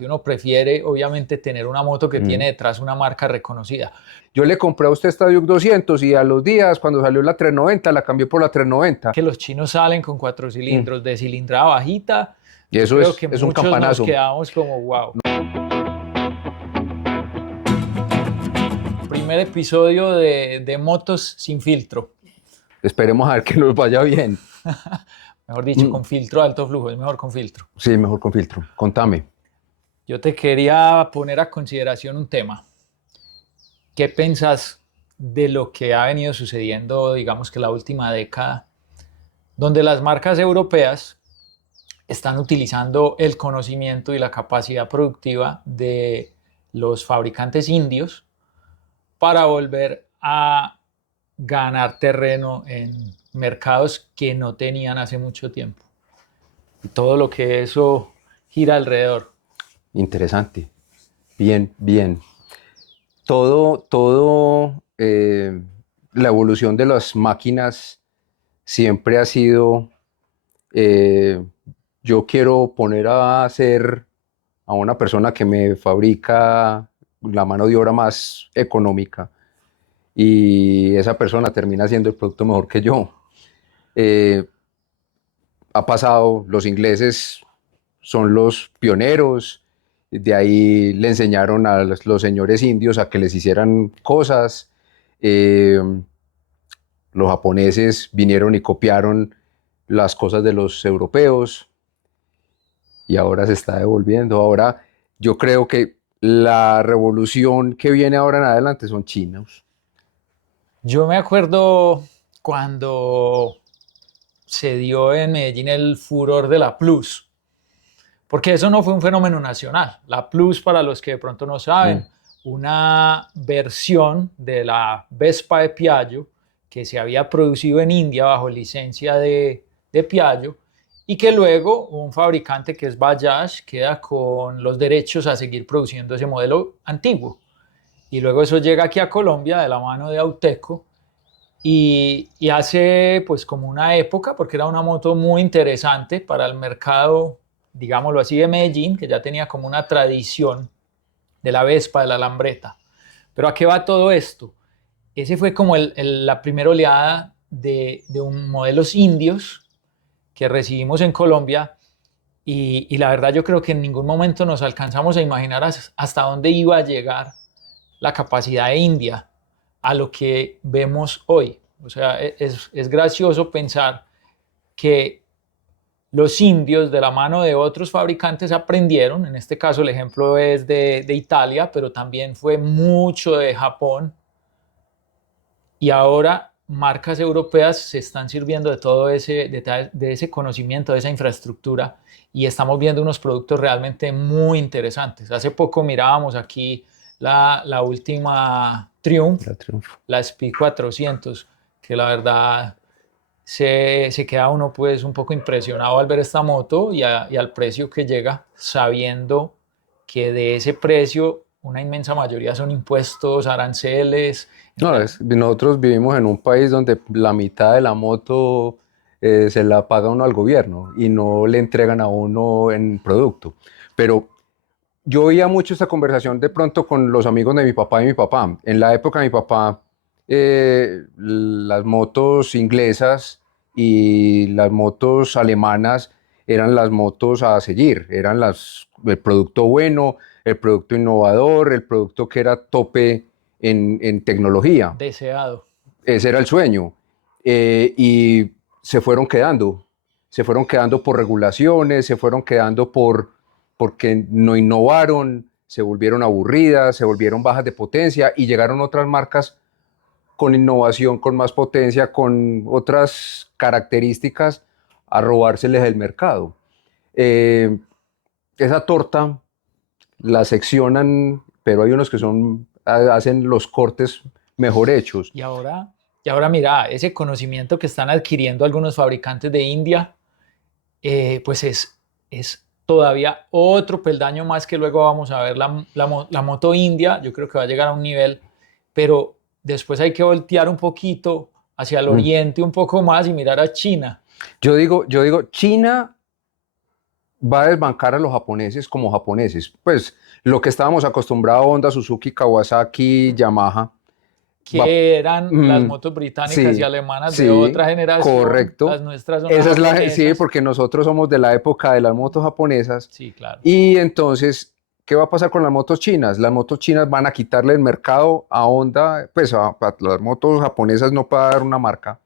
Uno prefiere, obviamente, tener una moto que tiene detrás una marca reconocida. Yo le compré a usted esta Duke 200 y a los días, cuando salió la 390, la cambié por la 390. Que los chinos salen con 4 Mm. cilindros de cilindrada bajita. Y Yo eso creo que es un muchos nos campanazo. quedamos como wow. Primer episodio de Motos sin filtro. Esperemos a ver que nos vaya bien. Mejor dicho, con filtro de alto flujo. Es mejor con filtro. Sí, mejor con filtro. Contame. Yo te quería poner a consideración un tema. ¿Qué pensás de lo que ha venido sucediendo, digamos que la última década, donde las marcas europeas están utilizando el conocimiento y la capacidad productiva de los fabricantes indios para volver a ganar terreno en mercados que no tenían hace mucho tiempo? Y todo lo que eso gira alrededor. Interesante. Bien, bien. Todo, la evolución de las máquinas siempre ha sido, eh, yo quiero poner a hacer a una persona que me fabrica la mano de obra más económica y esa persona termina haciendo el producto mejor que yo. Eh, Ha pasado, los ingleses son los pioneros, de ahí le enseñaron a los señores indios a que les hicieran cosas, eh, los japoneses vinieron y copiaron las cosas de los europeos y ahora se está devolviendo. Ahora yo creo que la revolución que viene ahora en adelante son chinos. Yo me acuerdo cuando se dio en Medellín el furor de la Plus, porque eso no fue un fenómeno nacional. La Plus, para los que de pronto no Mm. saben, una versión de la Vespa de Piaggio que se había producido en India bajo licencia de Piaggio y que luego un fabricante que es Bajaj queda con los derechos a seguir produciendo ese modelo antiguo. Y luego eso llega aquí a Colombia de la mano de Auteco y hace pues como una época, porque era una moto muy interesante para el mercado, digámoslo así, de Medellín, que ya tenía como una tradición de la Vespa, de la Lambretta. Pero ¿a qué va todo esto? Ese fue como la primera oleada de un modelos indios que recibimos en Colombia y la verdad yo creo que en ningún momento nos alcanzamos a imaginar hasta dónde iba a llegar la capacidad de India a lo que vemos hoy. O sea, es gracioso pensar que los indios de la mano de otros fabricantes aprendieron, en este caso el ejemplo es de Italia, pero también fue mucho de Japón, y ahora marcas europeas se están sirviendo de todo de ese conocimiento, de esa infraestructura, y estamos viendo unos productos realmente muy interesantes. Hace poco mirábamos aquí la última Triumph, La triunfo. la Speed 400, que la verdad se queda uno pues un poco impresionado al ver esta moto y al precio que llega, sabiendo que de ese precio una inmensa mayoría son impuestos, aranceles. No, nosotros vivimos en un país donde la mitad de la moto se la paga uno al gobierno y no le entregan a uno en producto. Pero yo oía mucho esta conversación de pronto con los amigos de mi papá y mi papá. En la época de mi papá, las motos inglesas y las motos alemanas eran las motos a seguir, eran el producto bueno, el producto innovador, el producto que era tope en tecnología. Deseado. Ese era el sueño. Y se fueron quedando por regulaciones, se fueron quedando porque no innovaron, se volvieron aburridas, se volvieron bajas de potencia y llegaron otras marcas con innovación, con más potencia, con otras características a robárseles el mercado. Eh, Esa torta la seccionan, pero hay unos que hacen los cortes mejor hechos. Y ahora mira, ese conocimiento que están adquiriendo algunos fabricantes de India, pues es todavía otro peldaño más que luego vamos a ver la moto India. Yo creo que va a llegar a un nivel, pero después hay que voltear un poquito hacia el Mm. oriente un poco más y mirar a China. Yo digo, China va a desbancar a los japoneses como japoneses. Pues lo que estábamos acostumbrados, Honda, Suzuki, Kawasaki, Yamaha, va, Que eran las mm, motos británicas y sí, alemanas de sí, otra generación, las correcto. nuestras son las Esa es sí, japonesas. porque nosotros somos de la época de las motos japonesas. Sí, claro. Y entonces, ¿qué va a pasar con las motos chinas? Las motos chinas van a quitarle el mercado a Honda, pues a las motos japonesas no para dar una marca,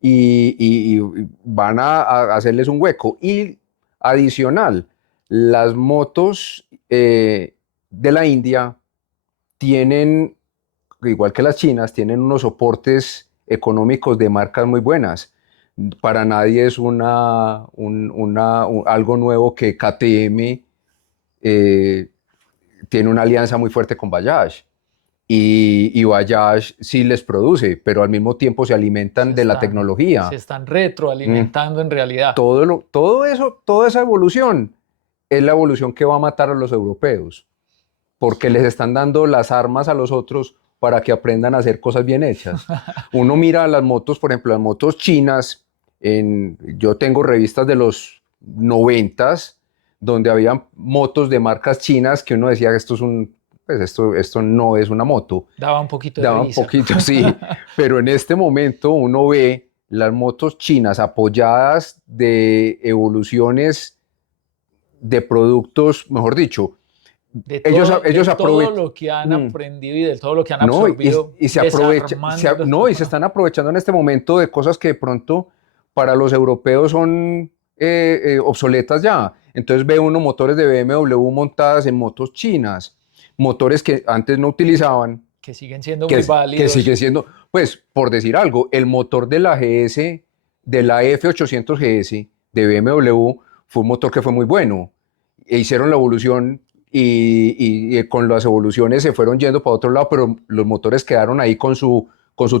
y van a hacerles un hueco. Y adicional, las motos de la India tienen, igual que las chinas, tienen unos soportes económicos de marcas muy buenas. Para nadie es algo nuevo que KTM eh, tiene una alianza muy fuerte con Bajaj. Y Bajaj sí les produce, pero al mismo tiempo se alimentan de la Se tecnología. están Mm, retroalimentando en realidad. todo eso, toda esa evolución es la evolución que va a matar a los europeos, porque les están dando las armas a los otros para que aprendan a hacer cosas bien hechas. Uno mira las motos, por ejemplo, las motos chinas, yo tengo revistas de los noventas donde había motos de marcas chinas que uno decía, pues esto no es una moto. Daba un poquito de Daba un risa. poquito, sí, pero en este momento uno ve las motos chinas apoyadas de evoluciones de productos, mejor dicho, De ellos todo aprovechan, lo que han aprendido y de todo lo que han no, absorbido, y se aprovecha, desarmando. no, y se están aprovechando en este momento de cosas que de pronto para los europeos son obsoletas ya. Entonces ve uno motores de BMW montadas en motos chinas, motores que antes no utilizaban, Que siguen siendo muy que válidos. sigue siendo, pues, por decir algo, el motor de la GS, de la F800 GS de BMW, fue un motor que fue muy bueno. E hicieron la evolución y con las evoluciones se fueron yendo para otro lado, pero los motores quedaron ahí con su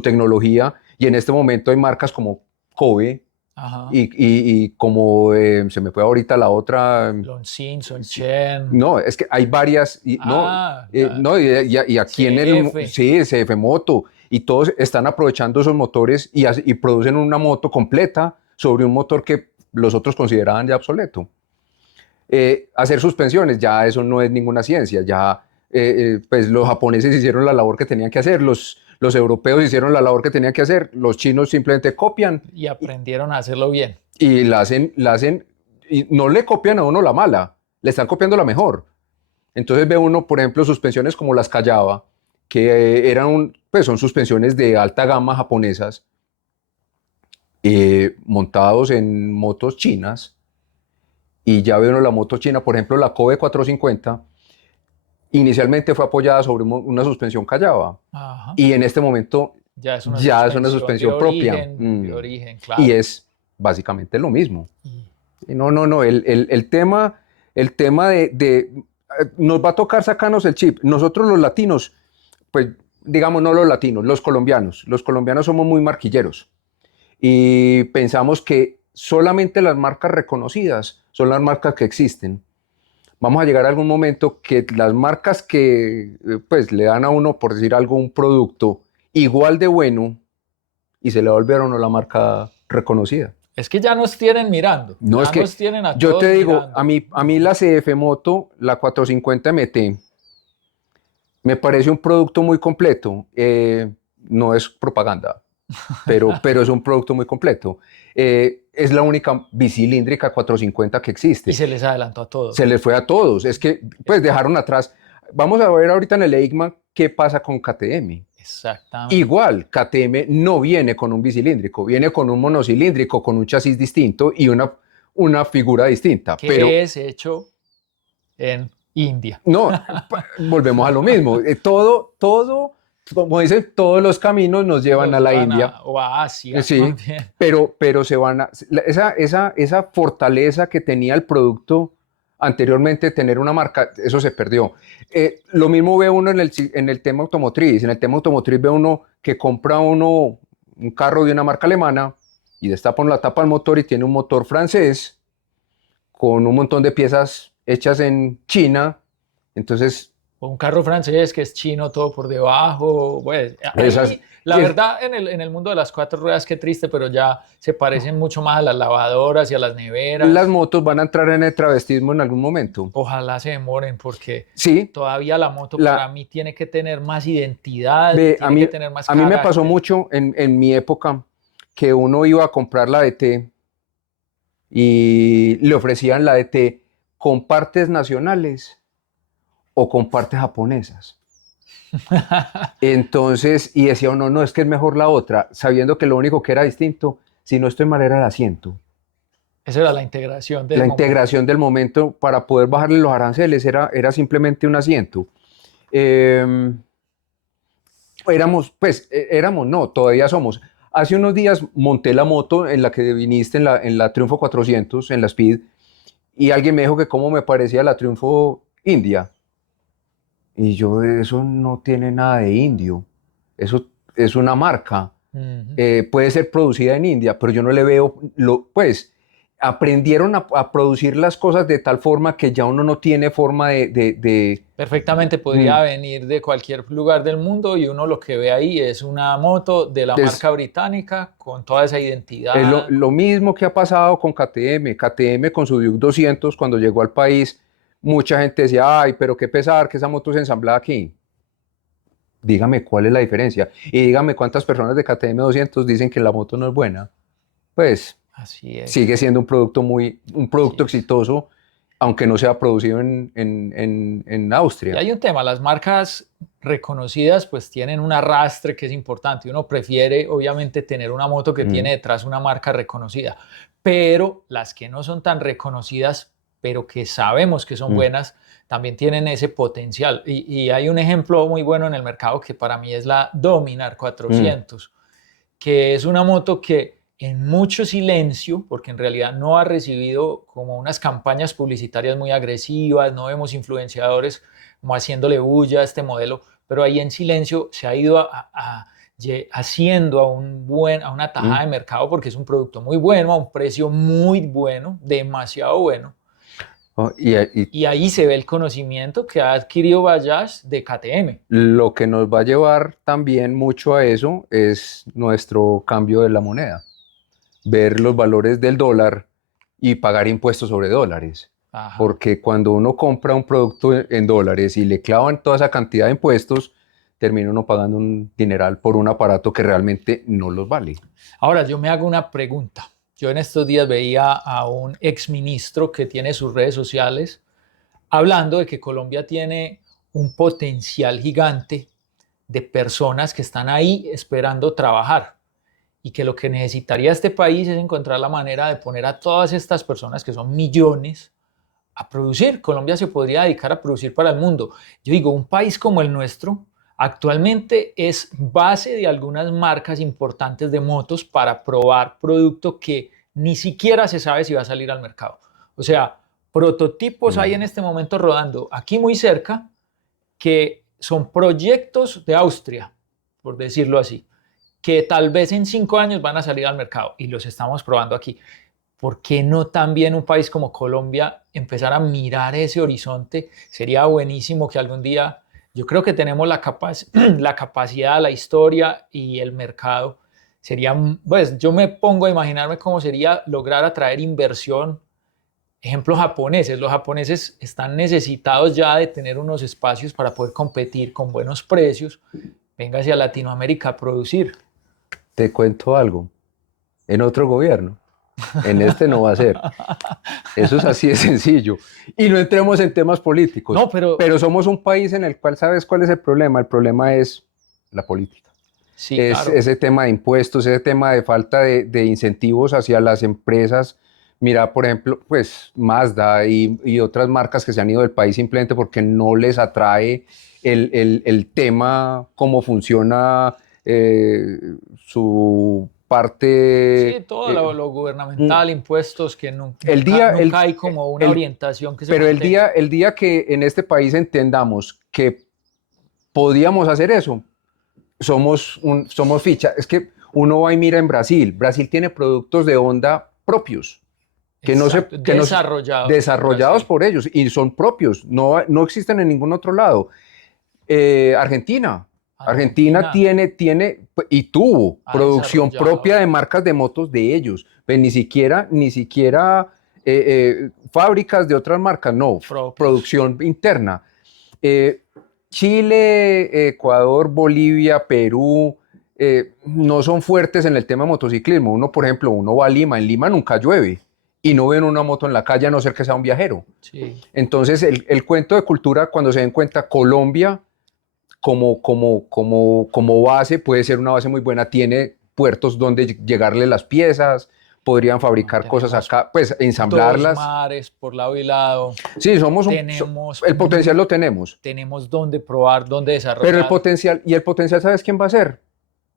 tecnología. Y en este momento hay marcas como Kobe Ajá. y como se me fue ahorita la otra. Longines, Chen. No, es que hay varias, Ah, no, y aquí en CF. sí, CF Moto, y todos están aprovechando esos motores y producen una moto completa sobre un motor que los otros consideraban ya obsoleto. Hacer suspensiones, ya eso no es ninguna ciencia, ya pues los japoneses hicieron la labor que tenían que hacer, los europeos hicieron la labor que tenían que hacer, los chinos simplemente copian Y aprendieron a hacerlo bien. y la hacen, y no le copian a uno la mala, le están copiando la mejor. Entonces ve uno, por ejemplo, suspensiones como las Kayaba, que pues son suspensiones de alta gama japonesas, montados en motos chinas, y ya ve uno la moto china, por ejemplo, la Kobe 450, inicialmente fue apoyada sobre una suspensión Kayaba, Ajá. y en este momento ya es una suspensión propia, De origen, y claro. es básicamente lo mismo. Y No, el tema nos va a tocar sacarnos el chip. Nosotros los latinos, pues digamos no los latinos, los colombianos somos muy marquilleros y pensamos que solamente las marcas reconocidas son las marcas que existen. Vamos a llegar a algún momento que las marcas que pues le dan a uno, por decir algo, un producto igual de bueno y se le va a volver a uno la marca reconocida. es que ya nos tienen mirando, No, es ya que nos tienen a yo te todos digo, mirando. a mí la CF Moto, la 450 MT, me parece un producto muy completo. No es propaganda, pero es un producto muy completo. Es la única bicilíndrica 450 que Y existe. se les adelantó a Se todos. les fue a todos. Es que, pues, dejaron atrás. Vamos a ver ahorita en el EICMA qué pasa con KTM. Exactamente. Igual, KTM no viene con un bicilíndrico, viene con un monocilíndrico, con un chasis distinto y una figura distinta. Pero Que es hecho en India. no, volvemos a lo mismo. Como dicen, todos los caminos nos llevan Nos a la llevan India. o a Asia, Sí, más bien. pero esa fortaleza que tenía el producto anteriormente, tener una marca, eso se perdió. Lo mismo ve uno en el tema automotriz. En el tema automotriz ve uno que compra uno un carro de una marca alemana y destapa la tapa del motor y tiene un motor francés con un montón de piezas hechas en China. Entonces, O un carro francés que es chino todo por debajo. Pues, Esas, ahí, la verdad, en el mundo de las cuatro ruedas, qué triste, pero ya se parecen mucho más a las lavadoras y a las las neveras. motos van a entrar en el travestismo en algún momento. Ojalá se demoren porque Sí, todavía la moto para la, mí tiene que tener más identidad y ve, tiene que tener más a mí me pasó carácter. mucho en mi época que uno iba a comprar la DT y le ofrecían la DT con partes nacionales o con partes japonesas. Entonces, y decía uno, no, es que es mejor la otra, sabiendo que lo único que era distinto, si no estoy mal, era el asiento. Esa era la integración del La momento. integración del momento para poder bajarle los aranceles era simplemente un asiento. Eh, éramos, no, todavía somos. Hace unos días monté la moto en la que viniste en la Triunfo 400, en la Speed, y alguien me dijo que cómo me parecía la Triunfo India. Y yo, eso no tiene nada de indio, eso es una marca. Ujú. Puede ser producida en India, pero yo no le veo, pues aprendieron a producir las cosas de tal forma que ya uno no tiene forma Perfectamente mm, podría venir de cualquier lugar del mundo y uno lo que ve ahí es una moto de la es, marca británica con toda esa es lo, identidad. lo mismo que ha pasado con KTM. KTM con su Duke 200 cuando llegó al país, mucha gente decía, ay, pero qué pesar que esa moto se ensamblada aquí. Dígame cuál es la diferencia y dígame cuántas personas de KTM 200 dicen que la moto no es buena. Pues Así es, sigue siendo un así producto es. exitoso, aunque no sea producido en Y Austria. hay un tema, las marcas reconocidas pues tienen un arrastre que es importante. Uno prefiere obviamente tener una moto que tiene Mm, detrás una marca reconocida, pero las que no son tan reconocidas, pero que sabemos que son mm, buenas, también tienen ese potencial. Y hay un ejemplo muy bueno en el mercado que para mí es la Dominar mm. 400, que es una moto que en mucho silencio, porque en realidad no ha recibido como unas campañas publicitarias muy agresivas, no vemos influenciadores como haciéndole bulla a este modelo, pero ahí en silencio se ha ido haciendo a una tajada Mm. de mercado porque es un producto muy bueno, a un precio muy bueno, demasiado bueno. Oh, y Y ahí se ve el conocimiento que ha adquirido Bajaj de KTM. lo que nos va a llevar también mucho a eso es nuestro cambio de la moneda, ver los valores del dólar y pagar impuestos sobre dólares. Ajá. Porque cuando uno compra un producto en dólares y le clavan toda esa cantidad de impuestos, termina uno pagando un dineral por un aparato que realmente no los vale. Ahora, yo me hago una pregunta. Yo en estos días veía a un exministro que tiene sus redes sociales hablando de que Colombia tiene un potencial gigante de personas que están ahí esperando trabajar y que lo que necesitaría este país es encontrar la manera de poner a todas estas personas, que son millones, a producir. Colombia se podría dedicar a producir para el mundo. Yo digo, un país como el nuestro actualmente es base de algunas marcas importantes de motos para probar producto que ni siquiera se sabe si va a salir al mercado. O sea, prototipos hay en Mm. este momento rodando aquí muy cerca que son proyectos de Austria, por decirlo así, que tal vez en 5 años van a salir al mercado y los estamos probando aquí. ¿Por qué no también un país como Colombia empezar a mirar ese horizonte? Sería buenísimo que algún día, yo creo que tenemos la capacidad, la historia y el mercado. Sería, pues yo me pongo a imaginarme cómo sería lograr atraer inversión. Ejemplos japoneses, los japoneses están necesitados ya de tener unos espacios para poder competir con buenos precios. Venga hacia Latinoamérica a producir. Te cuento algo, en otro gobierno, en este no va a ser. Eso es así de sencillo. Y no entremos en temas políticos, No, pero pero somos un país en el cual, ¿sabes cuál es el problema? El problema es la política. sí, Es claro. ese tema de impuestos, ese tema de falta de incentivos hacia las empresas. Mira, por ejemplo, pues Mazda y otras marcas que se han ido del país simplemente porque no les atrae el tema, cómo funciona su parte. Sí, todo lo Mm, gubernamental, impuestos, que el nunca, día, nunca hay como una el, orientación que se pero mantenga. el día que en este país entendamos que podíamos hacer eso, somos ficha. Es que uno va y mira en Brasil. Brasil tiene productos de Honda propios. Exacto, que no desarrollados sí. por ellos y son propios, no existen en ningún otro lado. Argentina. Argentina Argentina y tuvo ha producción propia desarrollado de marcas de motos de ellos. Pues ni siquiera fábricas de otras marcas, no, propios. producción interna. Eh, Chile, Ecuador, Bolivia, Perú, no son fuertes en el tema de motociclismo. Uno, por ejemplo, uno va a Lima, en Lima nunca llueve y no ven una moto en la calle a no ser que sea un viajero. Sí. Entonces, el cuento de cultura, cuando se den cuenta, Colombia como base puede ser una base muy buena, tiene puertos donde llegarle las piezas, podrían No, fabricar cosas tenemos acá, pues dos ensamblarlas. mares por lado y lado. Sí, Tenemos, el potencial lo tenemos, tenemos donde probar, donde pero desarrollar. el potencial, ¿sabes quién va a ser?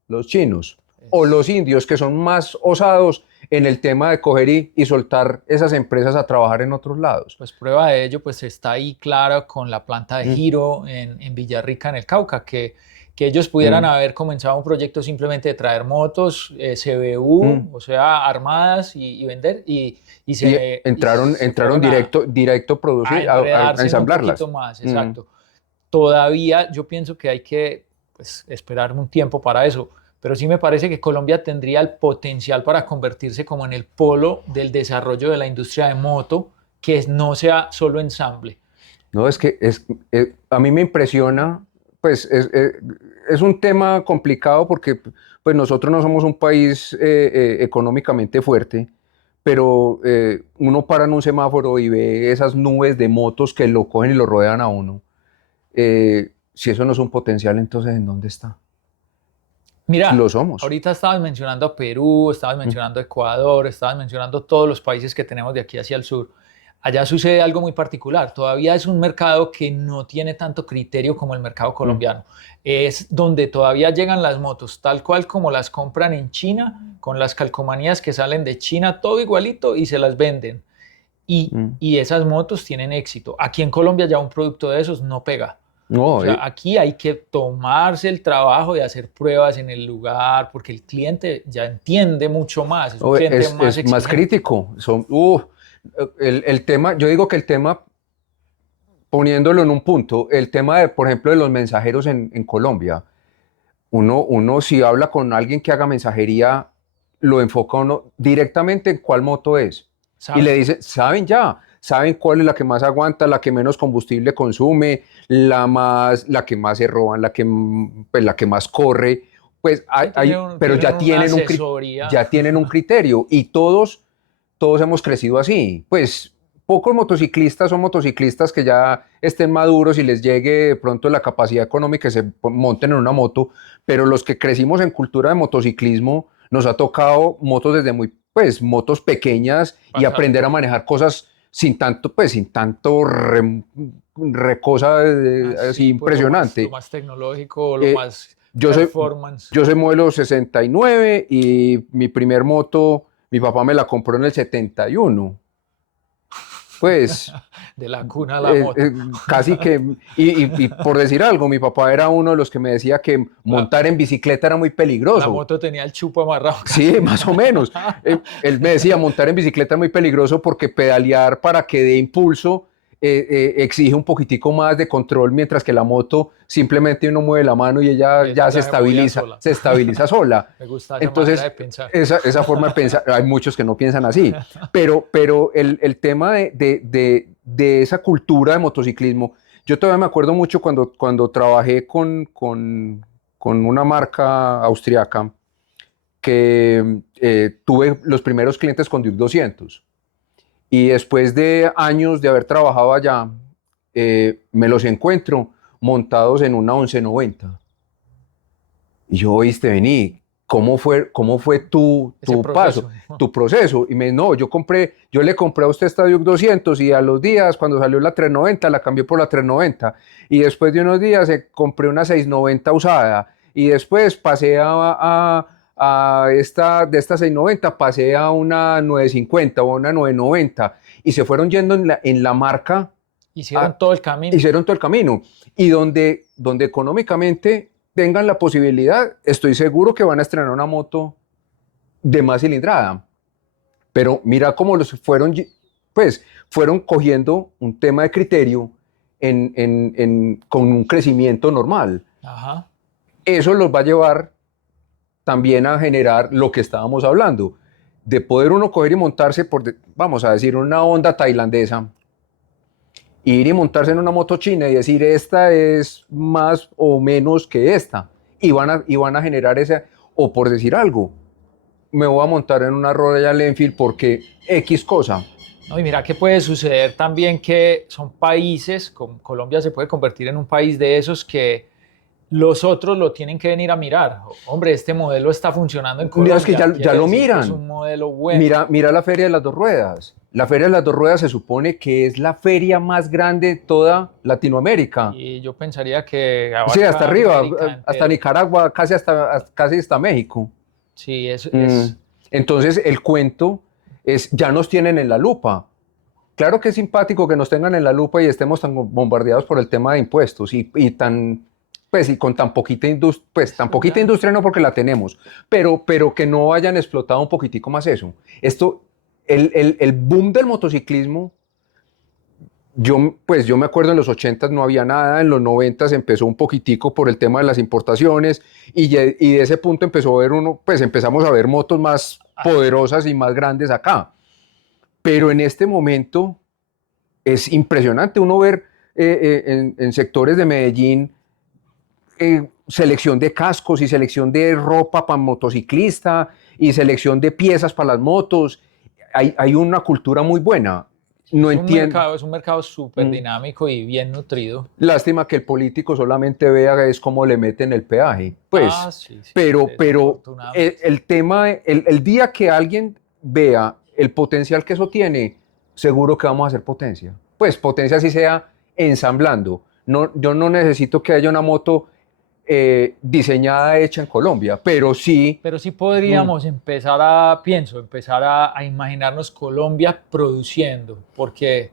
Los chinos o los Pues, indios, que son más osados en el tema de coger y soltar esas empresas a trabajar en otros lados. pues prueba de ello, pues está ahí claro con la planta de Mm, Giro en Villarrica, en el Cauca, que ellos pudieran mm, haber comenzado un proyecto simplemente de traer motos, CBU, mm. o sea, armadas y vender, Y y se entraron fueron directo a a producir, a enredarse en un poquito ensamblarlas. más, Mm. exacto. Todavía yo pienso que hay que pues, esperar un tiempo para eso, pero sí me parece que Colombia tendría el potencial para convertirse como en el polo del desarrollo de la industria de moto, que no sea solo ensamble. No, a mí me impresiona, pues es un tema complicado porque pues nosotros no somos un país económicamente fuerte, pero uno para en un semáforo y ve esas nubes de motos que lo cogen y lo rodean a uno. Si eso no es un potencial, entonces ¿en dónde está? Mira, Lo somos. ahorita estabas mencionando a Perú, estabas Mm, mencionando a Ecuador, estabas mencionando todos los países que tenemos de aquí hacia el sur. Allá sucede algo muy particular. Todavía es un mercado que no tiene tanto criterio como el mercado mm, colombiano. Es donde todavía llegan las motos, tal cual como las compran en China, con las calcomanías que salen de China, todo igualito y se las venden. mm. Y esas motos tienen éxito. Aquí en Colombia ya un producto de esos no pega. O No, sea, aquí hay que tomarse el trabajo de hacer pruebas en el lugar, porque el cliente ya entiende mucho más, es un no, cliente más es más exigente. crítico. El tema, yo digo que el tema poniéndolo en un punto, el tema de, por ejemplo, de los mensajeros en Colombia, uno si habla con alguien que haga mensajería, lo enfoca uno directamente en cuál moto es. Y le ¿Saben? dice, saben cuál es la que más aguanta, la que menos combustible consume, la que más se roban, pues, la que más corre. Pues Sí, pero tienen una asesoría. ya tienen un criterio y todos hemos crecido así. Pues pocos motociclistas son motociclistas que ya estén maduros y les llegue de pronto la capacidad económica y se monten en una moto, pero los que crecimos en cultura de motociclismo nos ha tocado motos desde pues motos pequeñas y Pasar aprender a por manejar cosas sin tanto cosa así así, pues lo impresionante. más tecnológico, lo Eh, más yo soy, performance yo soy modelo 69 y mi primer moto, mi papá me la compró en el 71. Pues de la cuna a la moto. casi que, y por decir algo, mi papá era uno de los que me decía que La, montar en bicicleta era muy la peligroso. moto tenía el chupo amarrado Sí, casi. más o menos. Él me decía, montar en bicicleta es muy peligroso porque pedalear para que dé impulso exige un poquitico más de control, mientras que la moto simplemente uno mueve la mano y ella Y ella ya ya se movía sola. se estabiliza sola. Me gusta esa manera de Entonces, pensar. esa forma de pensar, hay muchos que no piensan así, pero el tema de esa cultura de motociclismo, yo todavía me acuerdo mucho cuando trabajé con una marca austriaca que tuve los primeros clientes con Duke 200 y después de años de haber trabajado allá, me los encuentro montados en una 1190. Y yo, oíste, vení, cómo fue Ese tu paso, proceso. tu proceso? Y me no, yo le compré a usted esta Duke 200 y a los días, cuando salió la 390, la cambié por la 390. Y después de unos días compré una 690 usada. Y después pasé de esta 690, pasé a una 950 o una 990. Y se fueron yendo en la marca, Hicieron todo el camino. hicieron todo el camino. Y donde económicamente tengan la posibilidad, estoy seguro que van a estrenar una moto de más cilindrada. Pero mira cómo los fueron, pues, fueron cogiendo un tema de criterio con un crecimiento normal. Ajá. Eso los va a llevar también a generar lo que estábamos hablando, de poder uno coger y montarse vamos a decir, una Honda tailandesa, ir y montarse en una moto china y decir, esta es más o menos que esta, y van a generar ese, o por decir algo, me voy a montar en una Royal Enfield porque X cosa. No, y mira que puede suceder también que son países, como Colombia se puede convertir en un país de esos que los otros lo tienen que venir a mirar. Hombre, este modelo está funcionando en Mira, es que Colombia, ya quiere lo decir que es miran. un modelo bueno. Mira la Feria de las Dos Ruedas. La Feria de las Dos Ruedas se supone que es la feria más grande de toda Latinoamérica. Y yo pensaría que Sí, hasta abarca arriba, América hasta entero. Nicaragua, casi hasta México. Sí, Mm, Entonces, el cuento es, ya nos tienen en la lupa. Claro que es simpático que nos tengan en la lupa y estemos tan bombardeados por el tema de impuestos y con tan poquita industria, pues tan es poquita verdad. industria no porque la tenemos, pero que no hayan explotado un poquitico más eso. El boom del motociclismo, yo me acuerdo en los 80 no había nada, en los 90 empezó un poquitico por el tema de las importaciones y de ese punto empezó a ver pues empezamos a ver motos más poderosas y más grandes acá. Pero en este momento es impresionante uno ver en sectores de Medellín selección de cascos y selección de ropa para motociclista y selección de piezas para las motos. Hay una cultura muy buena. No entiendo. Es un mercado súper Mm. dinámico y bien nutrido. Lástima que el político solamente vea es cómo le meten el peaje. Pues, Sí, sí, pero desafortunadamente. el tema, el día que alguien vea el potencial que eso tiene, seguro que vamos a hacer potencia. Pues potencia así sea ensamblando. No, yo no necesito que haya una moto diseñada, hecha en Colombia, pero sí. Pero sí mm, podríamos empezar a imaginarnos Colombia produciendo, porque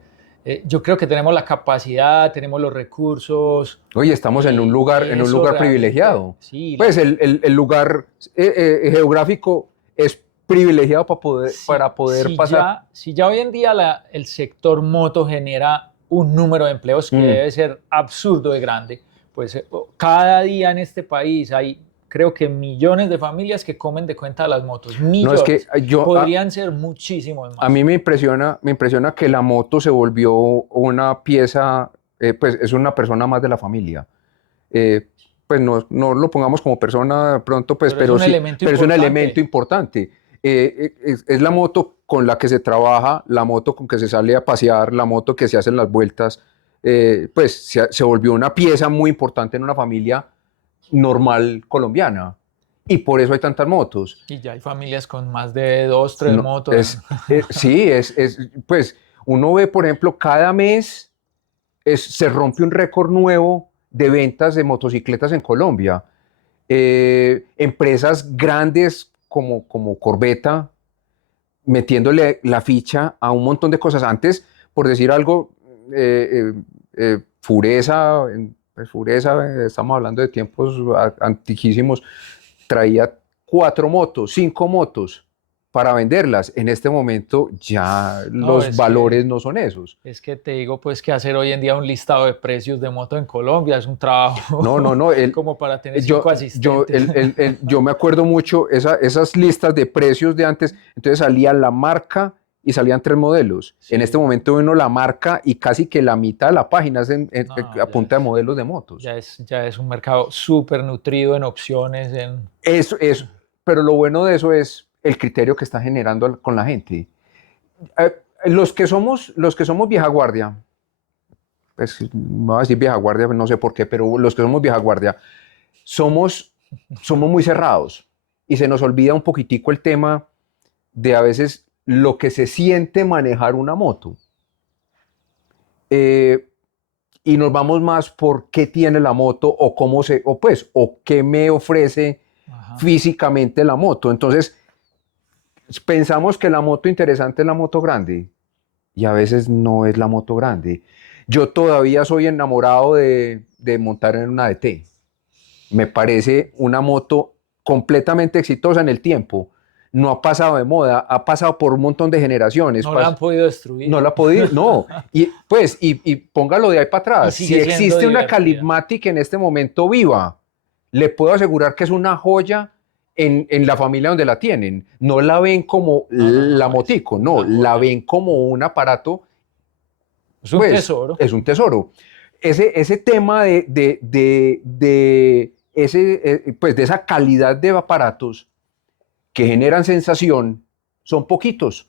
yo creo que tenemos la capacidad, tenemos los recursos Oye, estamos en y un eso lugar realmente, privilegiado. sí, Pues el lugar geográfico es privilegiado para poder pasar. si ya hoy en día el sector moto genera un número de empleos que Mm. debe ser absurdo de grande, pues cada día en este país hay, creo que millones de familias que comen de cuenta de las motos, No, es que millones. yo, Podrían ser muchísimos a mí más. me impresiona que la moto se volvió una pieza, pues es una persona más de la familia. Eh, pues no lo pongamos como persona de pronto, pues, Pero es pero un sí, elemento pero es un elemento importante. importante. Es la moto con la que se trabaja, la moto con que se sale a pasear, la moto que se hacen las vueltas, pues se volvió una pieza muy importante en una familia normal colombiana. Y por eso hay tantas motos. Y ya hay familias con más de dos, tres No, motos. sí, pues uno ve, por ejemplo, cada mes se rompe un récord nuevo de ventas de motocicletas en Colombia. Empresas grandes como Corbeta metiéndole la ficha a un montón de cosas. Antes, por decir algo, Fureza, pues Fureza, estamos hablando de tiempos antiquísimos, traía 4 motos, 5 motos para venderlas. En este momento ya No, los valores no son esos. es que te digo pues que hacer hoy en día un listado de precios de moto en Colombia es un No, no, trabajo no. como para tener Yo, cinco yo, asistentes. yo me acuerdo mucho esas listas de precios de antes. Entonces salía la marca y salían 3 modelos. En este Sí, momento uno la marca y casi que la mitad de la página es no, a punta de modelos de motos. ya es un mercado súper nutrido en opciones, en... Eso, pero lo bueno de eso es el criterio que está generando con la gente. Los que somos vieja guardia, pues me voy a decir vieja guardia, no sé por qué, pero los que somos vieja guardia, somos, somos muy cerrados y se nos olvida un poquitico el tema de a veces lo que se siente manejar una moto. Eh, y nos vamos más por qué tiene la moto o qué me ofrece Ajá. físicamente la moto. Entonces, pensamos que la moto interesante es la moto grande y a veces no es la moto grande. Yo todavía soy enamorado de montar en una DT. Me parece una moto completamente exitosa en el tiempo. no ha pasado de moda, ha pasado por un montón de generaciones. No la han podido destruir. No la ha podido, no. Y pues, y póngalo de ahí para Y atrás. sigue Si siendo existe una divertida. Calipmatic en este momento viva, le puedo asegurar que es una joya en la familia donde la tienen. No la ven como la es motico, una no, la joya. ven como un aparato, Es un pues, tesoro. es un tesoro. Ese tema pues, de esa calidad de aparatos que generan sensación son poquitos.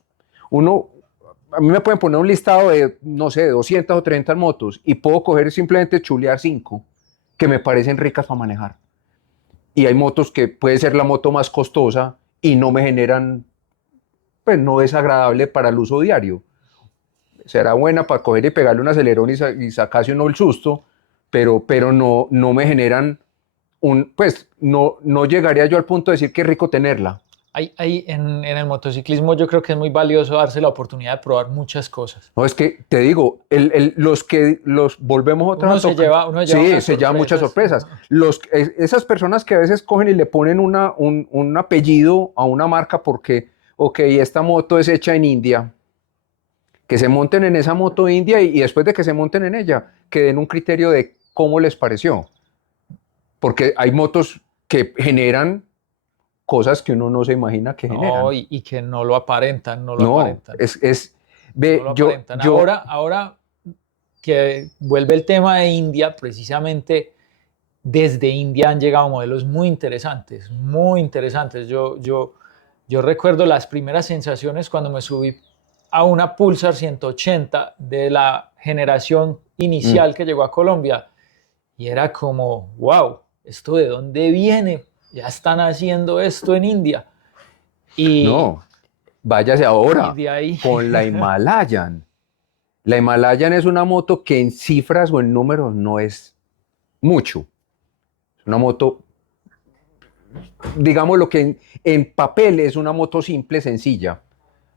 A mí me pueden poner un listado de, no sé, 200 o 300 motos y puedo coger simplemente chulear 5 que me parecen ricas para manejar. Y hay motos que puede ser la moto más costosa y no me generan, pues no es agradable para el uso diario. Será buena para coger y pegarle un acelerón y sacarse uno el susto, pero no me generan pues no llegaría yo al punto de decir que es rico tenerla. En el motociclismo yo creo que es muy valioso darse la oportunidad de probar muchas cosas. No, es que te digo, los volvemos otra vez a tocar. Uno se lleva Sí, unas se llevan muchas sorpresas. sorpresas. Esas personas que a veces cogen y le ponen un apellido a una marca porque, ok, esta moto es hecha en India, que se monten en esa moto india y después de que se monten en ella, que den un criterio de cómo les pareció. Porque hay motos que generan cosas que uno no se imagina que No, generan. y que no lo aparentan, no lo No, aparentan. ve, No lo aparentan. Ahora que vuelve el tema de India, precisamente desde India han llegado modelos muy interesantes, muy interesantes. Yo recuerdo las primeras sensaciones cuando me subí a una Pulsar 180 de la generación mm, inicial que llegó a Colombia y era como, wow, ¿esto de dónde viene? Ya están haciendo esto en India. Y, no, váyase y ahora de ahí, con la Himalayan. La Himalayan es una moto que en cifras o en números no es mucho. Es una moto, digamos lo que en papel es una moto simple, sencilla.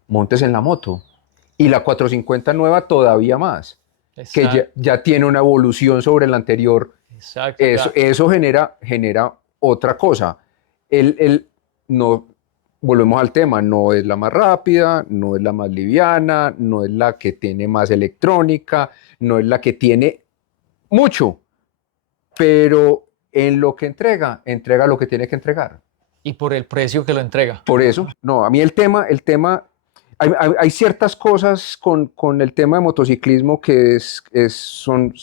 Montes en la moto. Y la 450 nueva todavía más, que exacto, ya tiene una evolución sobre la anterior. exacto, Eso genera otra cosa. No, volvemos al tema, no es la más rápida, no es la más liviana, no es la que tiene más electrónica, no es la que tiene mucho, pero en lo que entrega lo que tiene que entregar. y por el precio que lo entrega. Por eso, no, a mí hay ciertas cosas con el tema de motociclismo que son,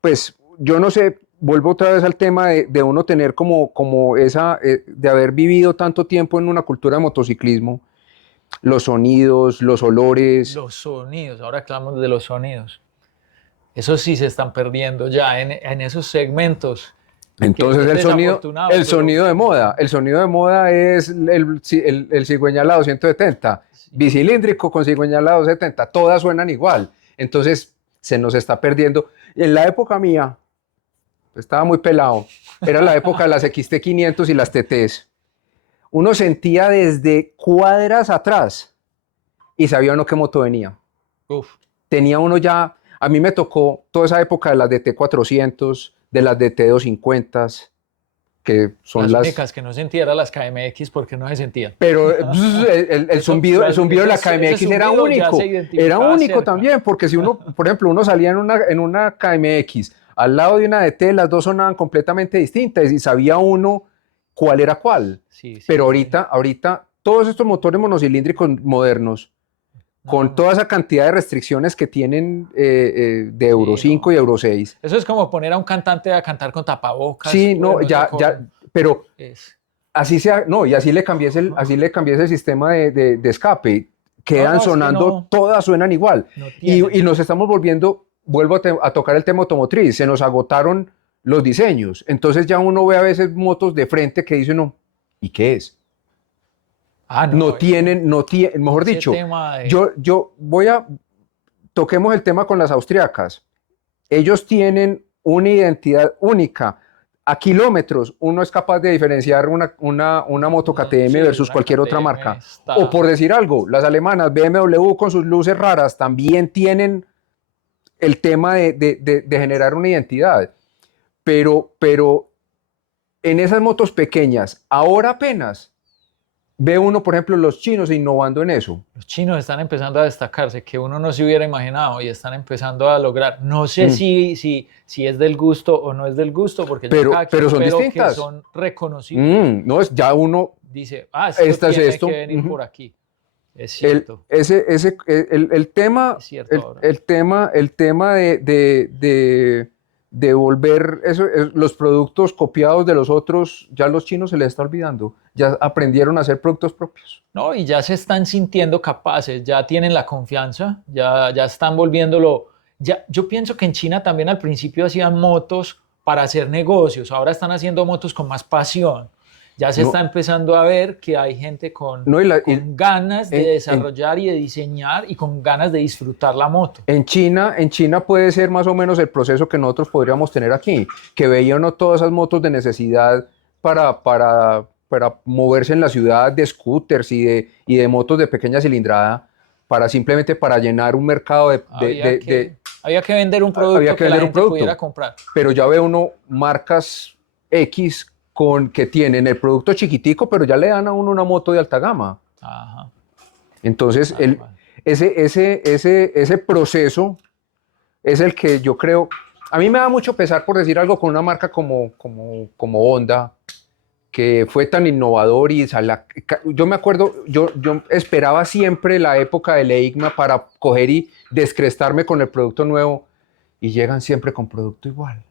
pues yo no sé, vuelvo otra vez al tema de uno tener como esa, de haber vivido tanto tiempo en una cultura de motociclismo, los sonidos, los olores. Los sonidos, ahora que hablamos de los sonidos, esos sí se están perdiendo ya en esos segmentos, que Entonces es desafortunado, el sonido de moda es el cigüeñala 270, sí, bicilíndrico con cigüeñala 270, todas suenan igual. Entonces se nos está perdiendo. En la época mía, estaba muy pelado, era la época de las XT500 y las TTs. Uno sentía desde cuadras atrás y sabía uno qué moto venía. uf, Tenía uno ya, a mí me tocó toda esa época de las DT400, de las DT250, que son las las... únicas que no sentía eran las KMX porque no se sentían. Pero el zumbido, el zumbido de la Ese KMX zumbido ya se era identificaba único cerca. también, porque si uno, por ejemplo, uno salía en una KMX, al lado de una DT, las dos sonaban completamente distintas y sabía uno cuál era cuál. Sí, sí, Pero sí. ahorita, todos estos motores monocilíndricos modernos, No, con no. toda esa cantidad de restricciones que tienen de Euro Sí, 5 no. y Euro 6. Eso es como poner a un cantante a cantar con tapabocas, Sí, pues no, no sé ya, cómo pero es. así sea, no, y así le cambié el sistema de escape. No, Quedan no, es que sonando, todas suenan igual. no Y tienen. nos estamos volviendo, vuelvo a tocar el tema automotriz, se nos agotaron los diseños. Entonces ya uno ve a veces motos de frente que dice uno, ¿y qué es? Ah, No no, tienen, mejor ese dicho, tema de... toquemos el tema con las austriacas. Ellos tienen una identidad única. A kilómetros uno es capaz de diferenciar una moto KTM Sí, versus una cualquier otra KTM marca. O está... por decir algo, las alemanas BMW con sus luces raras también tienen el tema de generar una identidad. Pero en esas motos pequeñas, ahora apenas, ve uno, por ejemplo, los chinos innovando en eso. Los chinos están empezando a destacarse, que uno no se hubiera imaginado y están empezando a lograr. No sé Mm. si es del gusto o no es del gusto, porque ya cada quien, Pero son pero que distintas. son reconocibles. No, es ya uno, Dice, ah, esta es tiene esto. que venir Ujú. por aquí. Es cierto, El tema, es cierto ahora. el tema de volver los productos copiados de los otros, ya a los chinos se les está olvidando. Ya aprendieron a hacer productos propios. No, y ya se están sintiendo capaces, ya tienen la confianza, ya están volviéndolo. Ya, yo pienso que en China también al principio hacían motos para hacer negocios, ahora están haciendo motos con más pasión. Ya se está No, empezando a ver que hay gente no, con ganas de en, en- desarrollar y de diseñar y con ganas de disfrutar la moto. en China puede ser más o menos el proceso que nosotros podríamos tener aquí, que veía uno todas esas motos de necesidad para moverse en la ciudad de scooters y de motos de pequeña cilindrada, para simplemente para llenar un mercado Había que vender un había producto que que la vender un gente pudiera producto. comprar. Pero ya ve uno marcas X que tienen el producto chiquitico, pero ya le dan a uno una moto de alta gama. Ajá, Entonces, tal cual. ese proceso es el que yo creo, a mí me da mucho pesar por decir algo con una marca como Honda, que fue tan innovador yo me acuerdo, yo esperaba siempre la época del EIGMA para coger y descrestarme con el producto nuevo y llegan siempre con producto igual.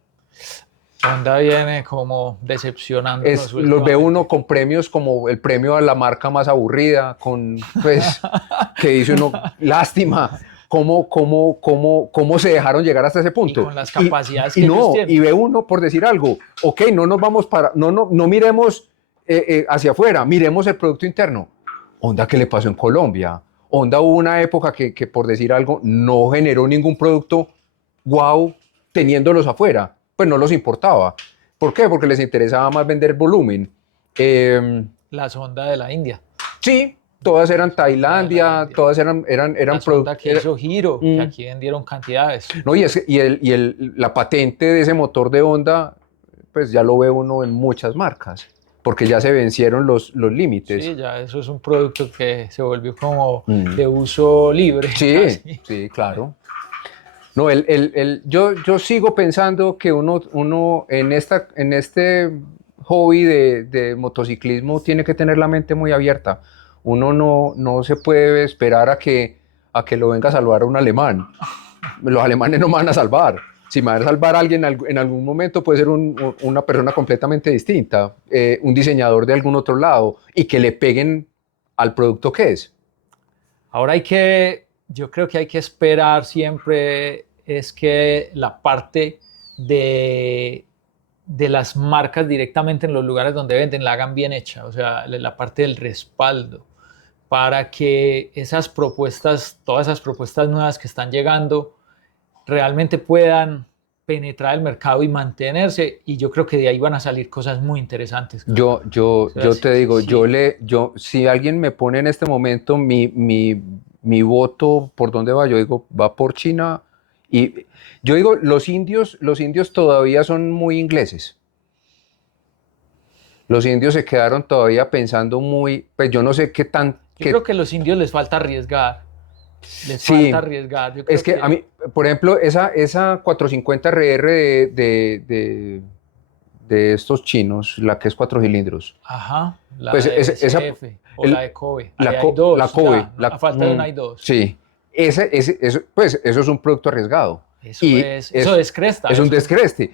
Honda viene como decepcionándonos Los ve uno últimamente. con premios como el premio a la marca más aburrida, pues, que dice uno, lástima, cómo se dejaron llegar hasta ese Y punto. con las capacidades Y que ellos no, y tienen. ve uno por decir algo, ok, no nos vamos no miremos hacia afuera, miremos el producto interno. Honda, ¿qué le pasó en Colombia? Honda hubo una época que por decir algo, no generó ningún producto wow teniéndolos afuera, pues no los importaba. ¿Por qué? Porque les interesaba más vender volumen. Eh, La sonda de la India. sí, todas eran Sonda de la Tailandia, India. todas eran La sonda que era, hizo Hero, que aquí vendieron cantidades. no, la patente de ese motor de Honda, pues ya lo ve uno en muchas marcas, porque ya se vencieron los límites. Sí, ya eso es un producto que se volvió como Mm. de uso libre. Sí, Casi. sí, claro. No, yo sigo pensando que uno en este hobby de motociclismo tiene que tener la mente muy abierta. Uno no se puede esperar a que lo venga a salvar un alemán. Los alemanes no me van a salvar. Si me va a salvar alguien en algún momento, puede ser una persona completamente distinta, un diseñador de algún otro lado, y que le peguen al producto que es. Ahora yo creo que hay que esperar siempre es que la parte de, de las marcas directamente en los lugares donde venden la hagan bien hecha, o sea, la parte del respaldo, para que esas propuestas, todas esas propuestas nuevas que están llegando, realmente puedan penetrar el mercado y mantenerse, y yo creo que de ahí van a salir cosas muy interesantes. O sea, Yo te digo, sí. si alguien me pone en este momento mi voto, ¿por dónde va? Yo digo, va por China. Y yo digo, los indios todavía son muy ingleses. Los indios se quedaron todavía pensando muy, pues yo no sé qué tan, Yo creo que a los indios les falta arriesgar, les falta sí, arriesgar. Yo es creo que a mí, por ejemplo, esa 450RR de estos chinos, la que es 4 cilindros, ajá, la pues de esa, SF o la de Kobe. Ahí la, hay dos, Kobe, ya, a falta de una hay dos. sí, pues eso es un producto arriesgado y Eso es cresta, es un eso. descreste.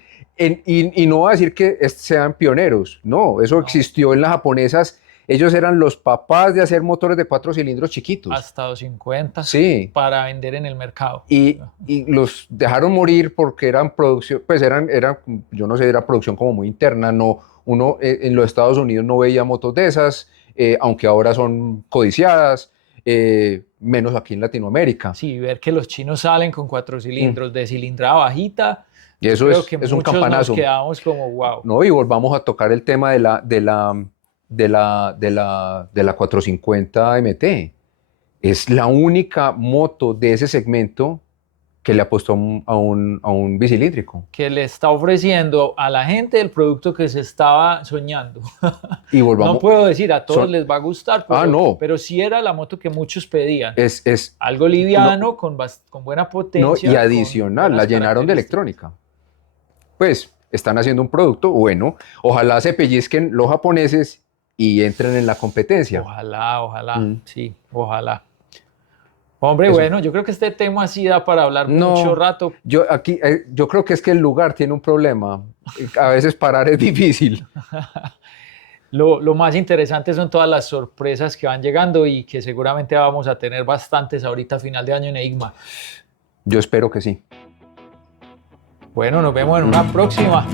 Y no va a decir que sean pioneros, no, eso No, existió en las japonesas, ellos eran los papás de hacer motores de 4 cilindros chiquitos, hasta 250 sí, para vender en el mercado. y los dejaron morir porque eran producción, pues yo no sé, era producción como muy interna, no, uno en los Estados Unidos no veía motos de esas, aunque ahora son codiciadas, menos aquí en Latinoamérica. Sí, ver que los chinos salen con 4 cilindros de cilindrada bajita, Y yo eso creo que es un muchos nos campanazo. quedamos como wow. ¿No? Y volvamos a tocar el tema de la 450 MT. Es la única moto de ese segmento que le apostó a un bicilíndrico. Que le está ofreciendo a la gente el producto que se estaba soñando. Y volvamos. No puedo decir a todos son- les va a gustar, pero, no. pero sí era la moto que muchos pedían. Es Algo liviano, con buena no, potencia. y con adicional, la buenas llenaron de características. electrónica. Pues están haciendo un producto bueno. Ojalá se pellizquen los japoneses y entren en la competencia. Ojalá, Mm. sí, ojalá. Hombre, Eso. bueno, yo creo que este tema sí da para hablar No, mucho rato. yo creo que es que el lugar tiene un problema. A veces parar es difícil. Lo más interesante son todas las sorpresas que van llegando y que seguramente vamos a tener bastantes ahorita a final de año en Enigma. Yo espero que sí. Bueno, nos vemos en una próxima.